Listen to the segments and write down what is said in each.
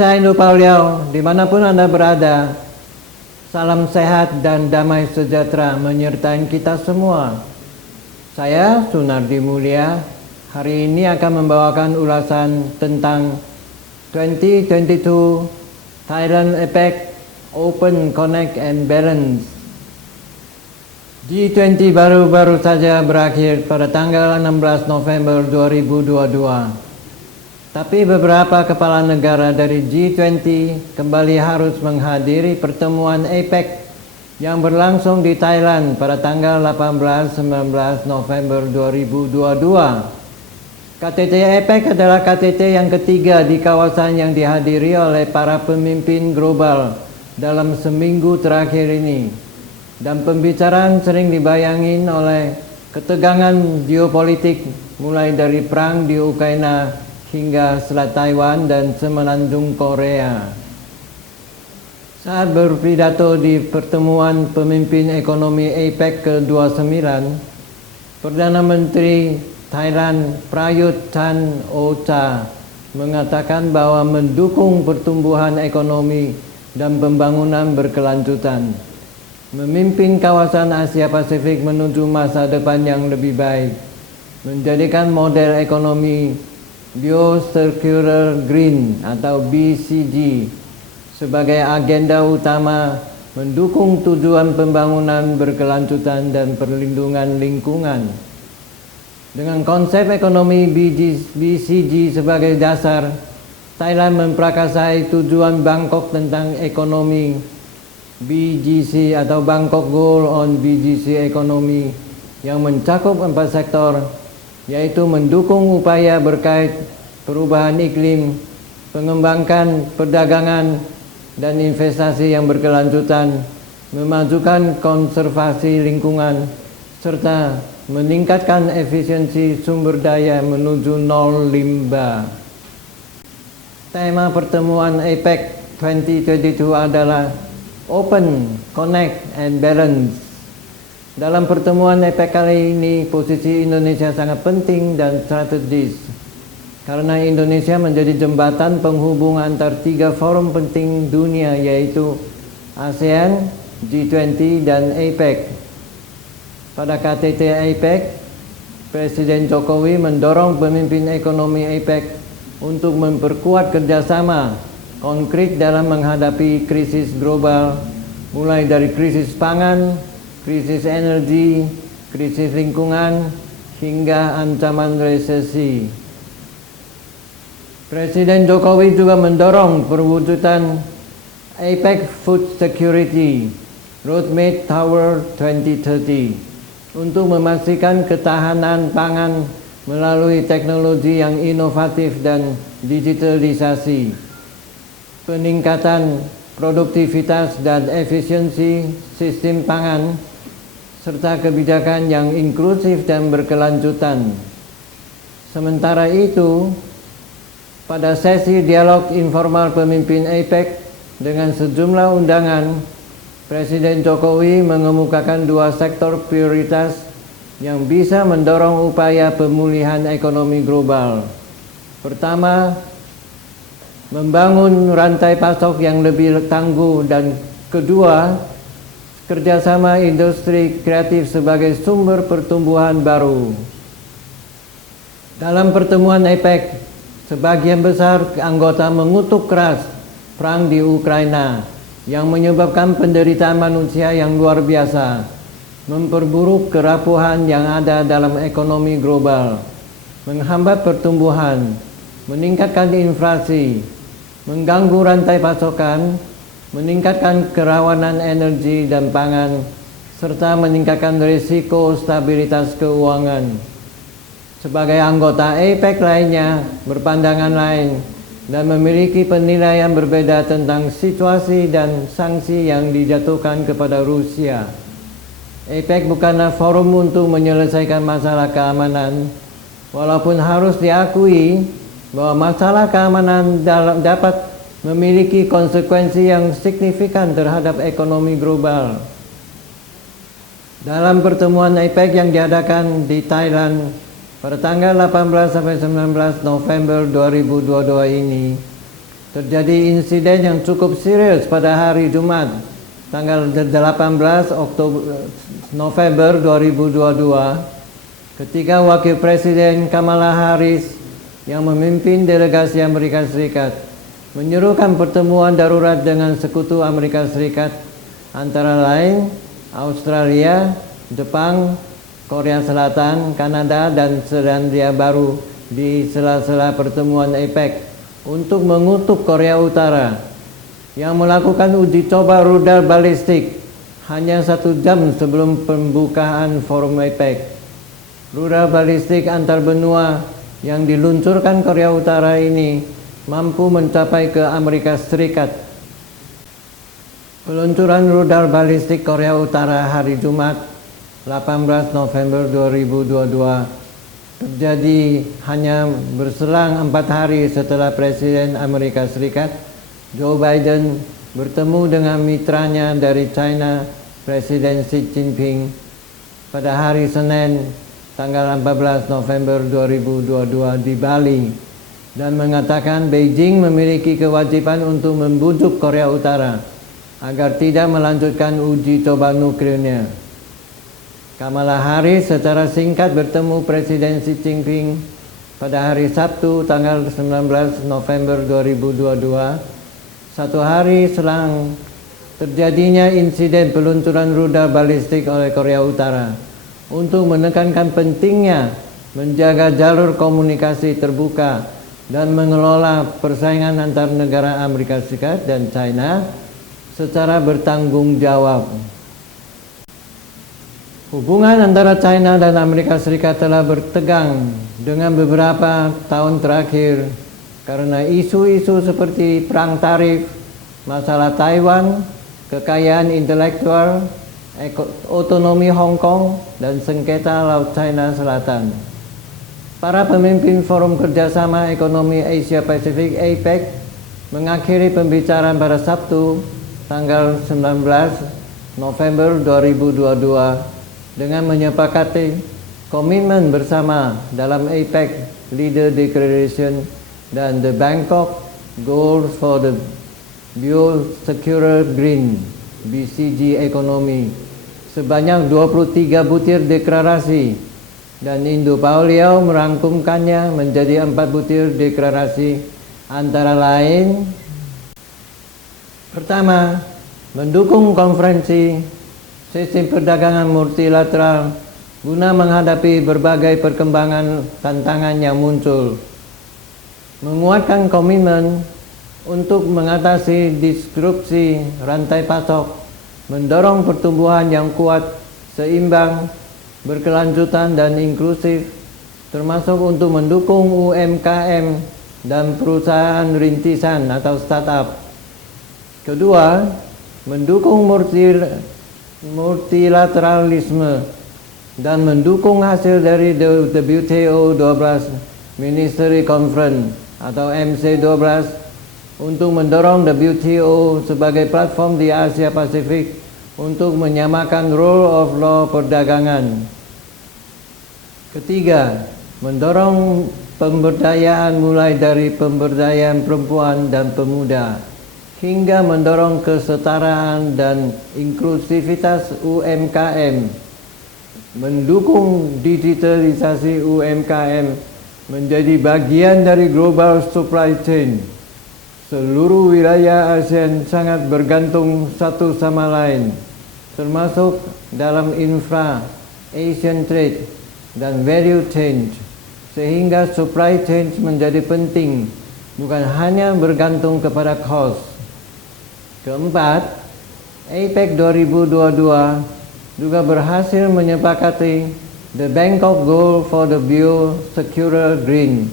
Pemirsa Indo Pauliau, dimanapun Anda berada, salam sehat dan damai sejahtera menyertai kita semua. Saya Sunardi Mulia, hari ini akan membawakan ulasan tentang 2022 Thailand APEC Open, Connect and Balance. G20 baru-baru saja berakhir pada tanggal 16 November 2022. Tapi beberapa kepala negara dari G20 kembali harus menghadiri pertemuan APEC yang berlangsung di Thailand pada tanggal 18-19 November 2022. KTT APEC adalah KTT yang ketiga di kawasan yang dihadiri oleh para pemimpin global dalam seminggu terakhir ini. Dan pembicaraan sering dibayangin oleh ketegangan geopolitik mulai dari perang di Ukraina hingga Selat Taiwan dan Semenanjung Korea. Saat berpidato di pertemuan pemimpin ekonomi APEC ke-29, Perdana Menteri Thailand Prayut Chan-o-cha mengatakan bahwa mendukung pertumbuhan ekonomi dan pembangunan berkelanjutan, memimpin kawasan Asia Pasifik menuju masa depan yang lebih baik, menjadikan model ekonomi Bio-Circular Green atau BCG sebagai agenda utama mendukung tujuan pembangunan berkelanjutan dan perlindungan lingkungan. Dengan konsep ekonomi BCG sebagai dasar, Thailand memprakarsai tujuan Bangkok tentang ekonomi BGC atau Bangkok Goal on BGC Economy yang mencakup 4 sektor, yaitu mendukung upaya berkait perubahan iklim, mengembangkan perdagangan dan investasi yang berkelanjutan, memajukan konservasi lingkungan, serta meningkatkan efisiensi sumber daya menuju nol limbah. Tema pertemuan APEC 2022 adalah Open, Connect, and Balance. Dalam pertemuan APEC kali ini, posisi Indonesia sangat penting dan strategis karena Indonesia menjadi jembatan penghubung antar 3 forum penting dunia, yaitu ASEAN, G20, dan APEC. Pada KTT APEC, Presiden Jokowi mendorong pemimpin ekonomi APEC untuk memperkuat kerjasama konkret dalam menghadapi krisis global, mulai dari krisis pangan, krisis energi, krisis lingkungan, hingga ancaman resesi. Presiden Jokowi juga mendorong perwujudan APEC Food Security Roadmap Tower 2030 untuk memastikan ketahanan pangan melalui teknologi yang inovatif dan digitalisasi, peningkatan produktivitas dan efisiensi sistem pangan, serta kebijakan yang inklusif dan berkelanjutan. Sementara itu, pada sesi dialog informal pemimpin APEC dengan sejumlah undangan, Presiden Jokowi mengemukakan 2 sektor prioritas yang bisa mendorong upaya pemulihan ekonomi global. Pertama, membangun rantai pasok yang lebih tangguh, dan kedua, kerjasama industri kreatif sebagai sumber pertumbuhan baru. Dalam pertemuan APEC, sebagian besar anggota mengutuk keras perang di Ukraina yang menyebabkan penderitaan manusia yang luar biasa, memperburuk kerapuhan yang ada dalam ekonomi global, menghambat pertumbuhan, meningkatkan inflasi, mengganggu rantai pasokan, meningkatkan kerawanan energi dan pangan, serta meningkatkan risiko stabilitas keuangan. Sebagai anggota APEC lainnya berpandangan lain dan memiliki penilaian berbeda tentang situasi dan sanksi yang dijatuhkan kepada Rusia. APEC bukanlah forum untuk menyelesaikan masalah keamanan, walaupun harus diakui bahwa masalah keamanan dapat memiliki konsekuensi yang signifikan terhadap ekonomi global. Dalam pertemuan APEC yang diadakan di Thailand pada tanggal 18-19 November 2022 ini, terjadi insiden yang cukup serius pada hari Jumat, tanggal 18 November 2022, ketika Wakil Presiden Kamala Harris yang memimpin delegasi Amerika Serikat menyerukan pertemuan darurat dengan sekutu Amerika Serikat, antara lain Australia, Jepang, Korea Selatan, Kanada, dan Selandia Baru di sela-sela pertemuan APEC untuk mengutuk Korea Utara yang melakukan uji coba rudal balistik hanya 1 jam sebelum pembukaan forum APEC. Rudal balistik antar benua yang diluncurkan Korea Utara ini mampu mencapai ke Amerika Serikat. Peluncuran rudal balistik Korea Utara hari Jumat 18 November 2022 terjadi hanya berselang 4 hari setelah Presiden Amerika Serikat Joe Biden bertemu dengan mitranya dari China, Presiden Xi Jinping, pada hari Senin tanggal 14 November 2022 di Bali, dan mengatakan Beijing memiliki kewajiban untuk membujuk Korea Utara agar tidak melanjutkan uji coba nuklirnya. Kamala Harris secara singkat bertemu Presiden Xi Jinping pada hari Sabtu tanggal 19 November 2022, 1 hari selang terjadinya insiden peluncuran rudal balistik oleh Korea Utara, untuk menekankan pentingnya menjaga jalur komunikasi terbuka dan mengelola persaingan antar negara Amerika Serikat dan China secara bertanggung jawab. Hubungan antara China dan Amerika Serikat telah bertegang dengan beberapa tahun terakhir karena isu-isu seperti perang tarif, masalah Taiwan, kekayaan intelektual, otonomi Hong Kong, dan sengketa Laut China Selatan. Para pemimpin Forum Kerjasama Ekonomi Asia Pasifik APEC mengakhiri pembicaraan pada Sabtu tanggal 19 November 2022 dengan menyepakati komitmen bersama dalam APEC Leader Declaration dan the Bangkok Goals for the Biosecure Green BCG Economy sebanyak 23 butir deklarasi, dan Indo-Paulio merangkumkannya menjadi 4 butir deklarasi, antara lain: pertama, mendukung konferensi sistem perdagangan multilateral guna menghadapi berbagai perkembangan tantangan yang muncul, menguatkan komitmen untuk mengatasi disrupsi rantai pasok, mendorong pertumbuhan yang kuat, seimbang, berkelanjutan, dan inklusif, termasuk untuk mendukung UMKM dan perusahaan rintisan atau startup. Kedua, mendukung multilateralisme dan mendukung hasil dari WTO 12 Ministerial Conference atau MC12 untuk mendorong WTO sebagai platform di Asia Pasifik untuk menyamakan rule of law perdagangan. Ketiga, mendorong pemberdayaan mulai dari pemberdayaan perempuan dan pemuda hingga mendorong kesetaraan dan inklusivitas UMKM, mendukung digitalisasi UMKM menjadi bagian dari global supply chain. Seluruh wilayah ASEAN sangat bergantung satu sama lain, termasuk dalam infra, Asian trade, dan value chain, sehingga supply chain menjadi penting, bukan hanya bergantung kepada cost. Keempat, APEC 2022 juga berhasil menyepakati the Bangkok Goal for the Biosecure Green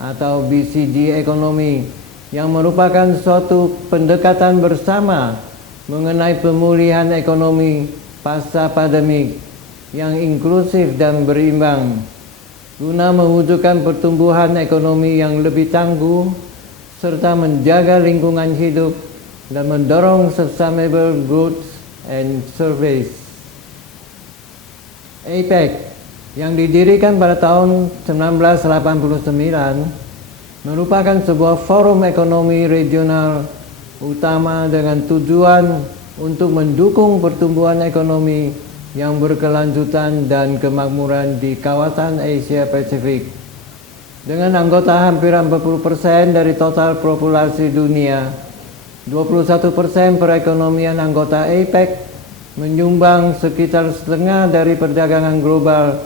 atau BCG Economy, yang merupakan suatu pendekatan bersama mengenai pemulihan ekonomi pasca pandemik yang inklusif dan berimbang, guna mewujudkan pertumbuhan ekonomi yang lebih tangguh serta menjaga lingkungan hidup dan mendorong sustainable goods and service. APEC yang didirikan pada tahun 1989 merupakan sebuah forum ekonomi regional utama dengan tujuan untuk mendukung pertumbuhan ekonomi yang berkelanjutan dan kemakmuran di kawasan Asia Pasifik. Dengan anggota hampir 40% dari total populasi dunia, 21% perekonomian anggota APEC menyumbang sekitar setengah dari perdagangan global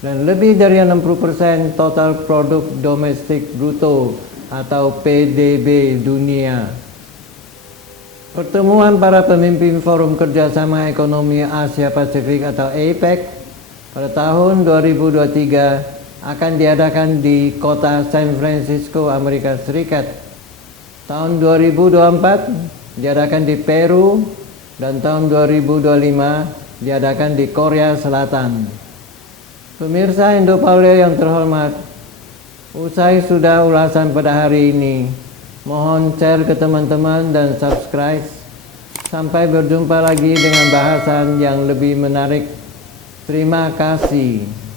dan lebih dari 60% total produk domestik bruto atau PDB dunia. Pertemuan para pemimpin Forum Kerjasama Ekonomi Asia Pasifik atau APEC pada tahun 2023 akan diadakan di kota San Francisco, Amerika Serikat. Tahun 2024 diadakan di Peru dan tahun 2025 diadakan di Korea Selatan. Pemirsa Indopaulia yang terhormat, usai sudah ulasan pada hari ini. Mohon share ke teman-teman dan subscribe. Sampai berjumpa lagi dengan bahasan yang lebih menarik. Terima kasih.